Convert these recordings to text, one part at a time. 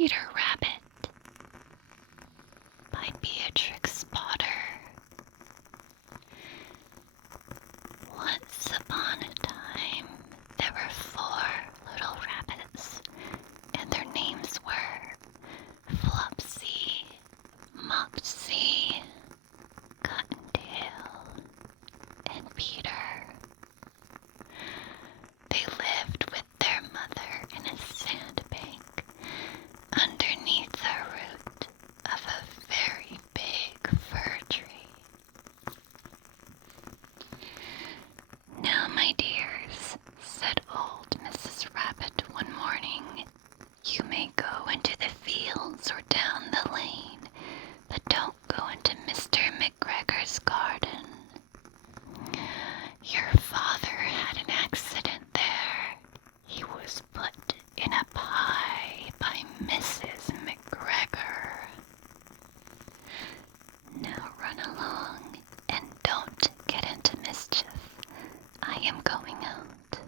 Peter Rabbit by Beatrix Potter. Once upon a time, there were 4 little rabbits, and their names were Flopsy, Mopsy, Cottontail, and Peter. They lived with their mother in a sandbank underneath the root of a very big fir tree. "Now, my dears," said old Mrs. Rabbit one morning, "you may go into the fields or down the lane, but don't go into Mr. McGregor's garden. Your father had an accident there. He was put in a pie by Mrs. McGregor. Now run along and don't get into mischief. I am going out."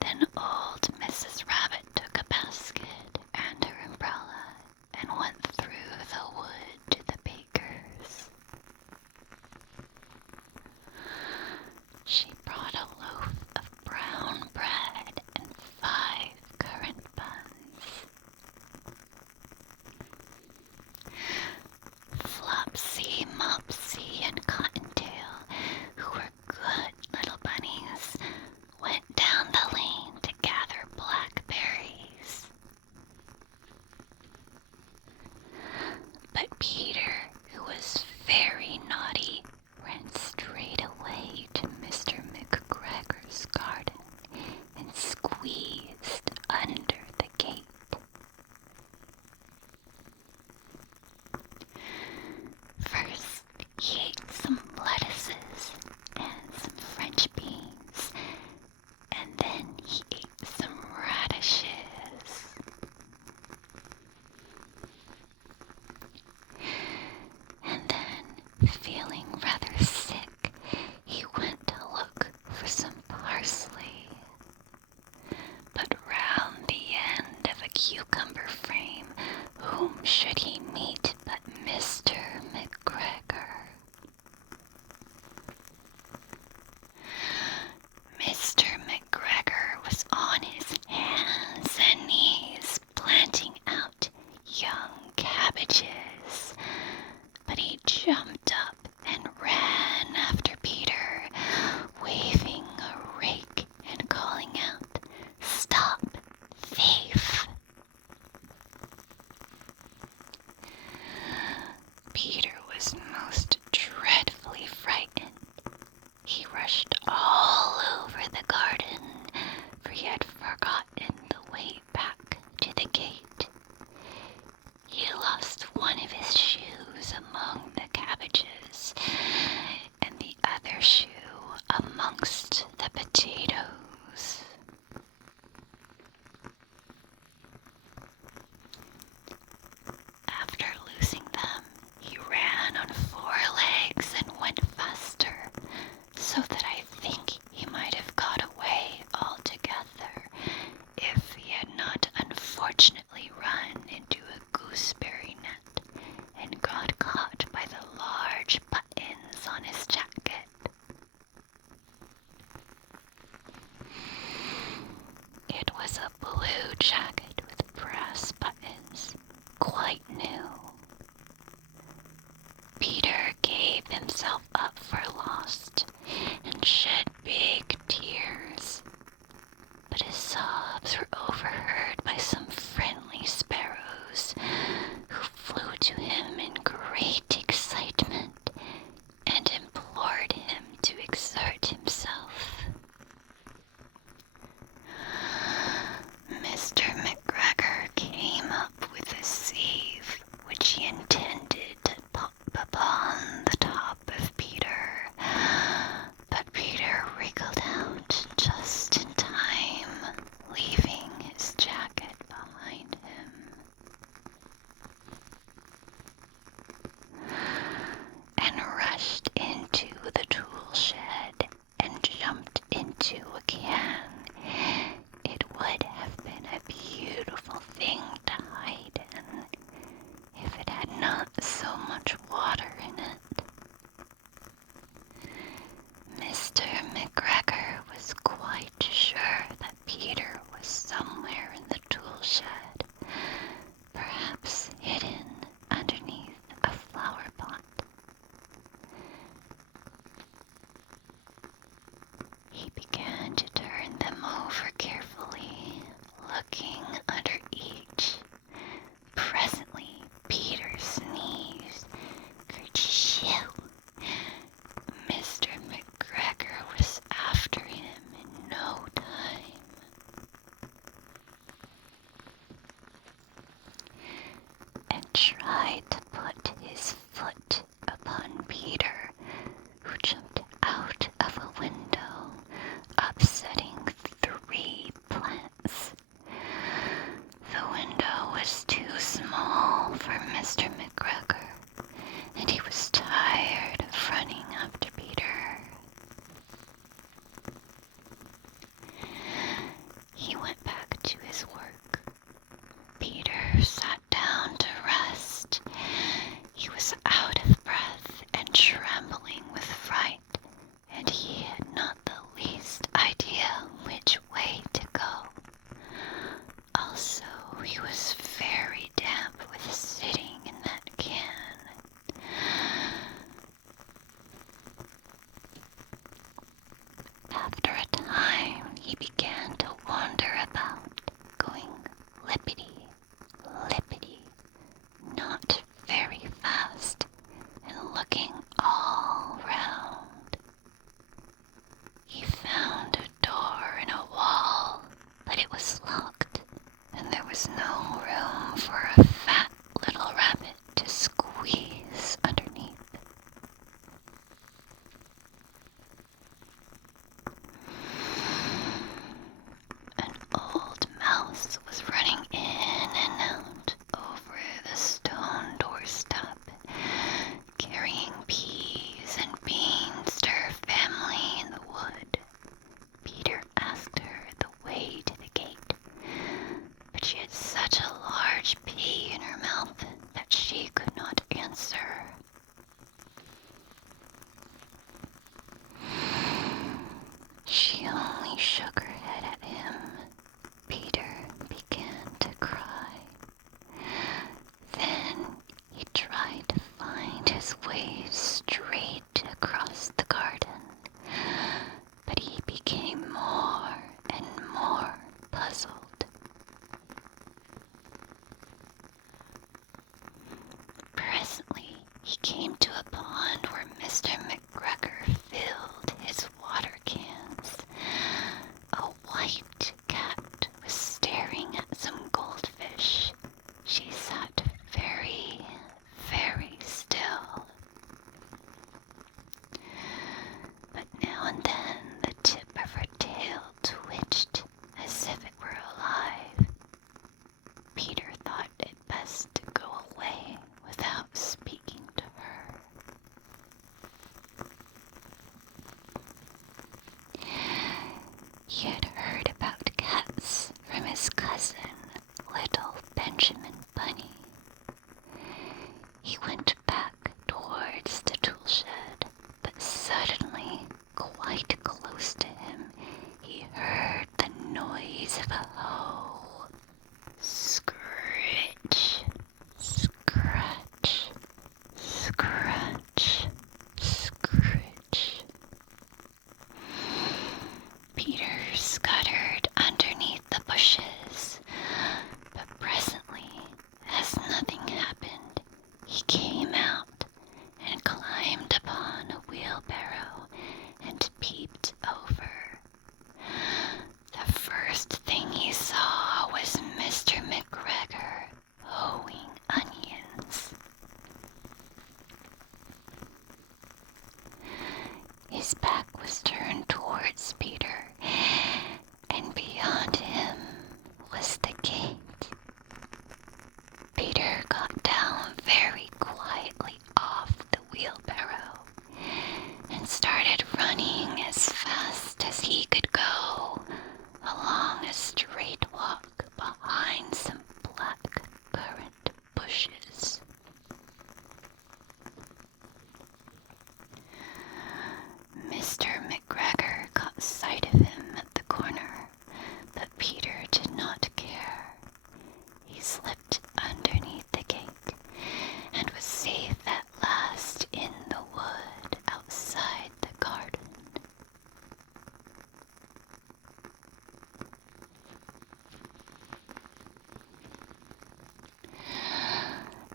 Then old Mrs. Rabbit took a basket and her umbrella and went through the wood to the baker's. She brought a loaf of brown bread and 5 currant buns. Flopsy, Mopsy, and Cottontail, who were good little bunnies, went down the lane to gather blackberries. But Peter, who was very naughty, ran straight away to Mr. McGregor's garden and squeezed under the gate. First, he ate some lettuces and some French beans, and then he ate some radishes. And then, feeling rather sick, he went to look for some parsley. But round the end of a cucumber frame, whom should he meet but Mr. McGregor? Mr. McGregor was on his hands and knees planting out young cabbages, but he jumped up and ran after Peter, waving a rake and calling out, "Stop, thief!" Peter was most dreadfully frightened. He rushed all over the garden, for he had forgotten the way back to the gate. He lost one of his shoes among the cabbages, and the other shoe amongst the potatoes. After losing them, he ran on 4 legs and went faster, so that I think he might have got away altogether if he had not unfortunately run into a gooseberry net and got caught by the large buttons on his jacket. It was a blue jacket with brass buttons, quite new. Peter gave himself up for lost and shed big tears, but his sobs were overheard by some friendly sparrows who flew to him in great excitement and implored him to exert himself. Mr. McGregor came up with a sieve looking under each. Presently, Peter sneezed. Kerchoo! Mr. McGregor was after him in no time. And tried to put his foot upon Peter, who jumped out of a window, upsetting 3 plants. The window was too small for Mr. McGregor, and he was tired of running after Peter. He went back to his work. Peter sat down to rest. He was out of breath and trembling with fright, and he had not the least idea which way to go. Also, he was very damp with sitting in that can. After a time, he began to wander about, going lippity, lippity, not very fast, and looking all round. He found a door in a wall, but it was locked, and there was no room for a fat little rabbit to squeeze underneath. An old mouse was running in and out over the stone doorstep, carrying peas and beans to her family in the wood. Peter asked her the way to the gate, but she had such a large pea in her mouth that she could not answer. She only shook her head at him. Peter began to cry. Then he tried to find his way straight across the garden, but he became more and more puzzled. Presently, he came to a pond where Mr. McGregor filled his water cans. A white cat was staring at some goldfish. She sat very, very still. But now and then the tip of her tail twitched as if it were alive. Peter thought it best to go away without speaking to her. He had heard about cats from his cousin, little Benjamin Bunny. He went back towards the tool shed, but suddenly, quite close to him, he heard the noise of a hoe. Scritch, scratch, scratch, scritch. Peter scuttered underneath the bushes, but presently, as nothing happened, he came out and climbed upon a wheelbarrow and peeped over. The first thing he saw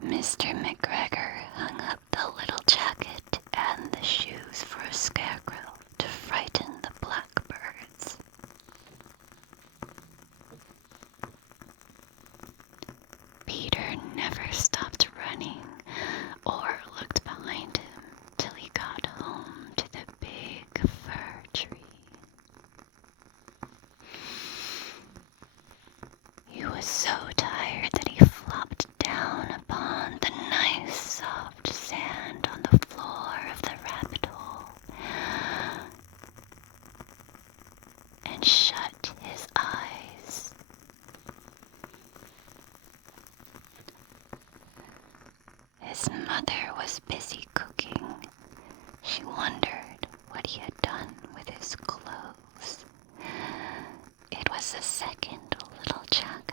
Mr. McGregor hung up the little jacket and the shoes for a scarecrow to frighten the blackbirds. Peter never stopped running or looked behind him till he got home to the big fir tree. He was so tired that he flopped down upon the nice soft sand on the floor of the rabbit hole and shut his eyes. His mother was busy cooking. She wondered what he had done with his clothes. It was the second little jacket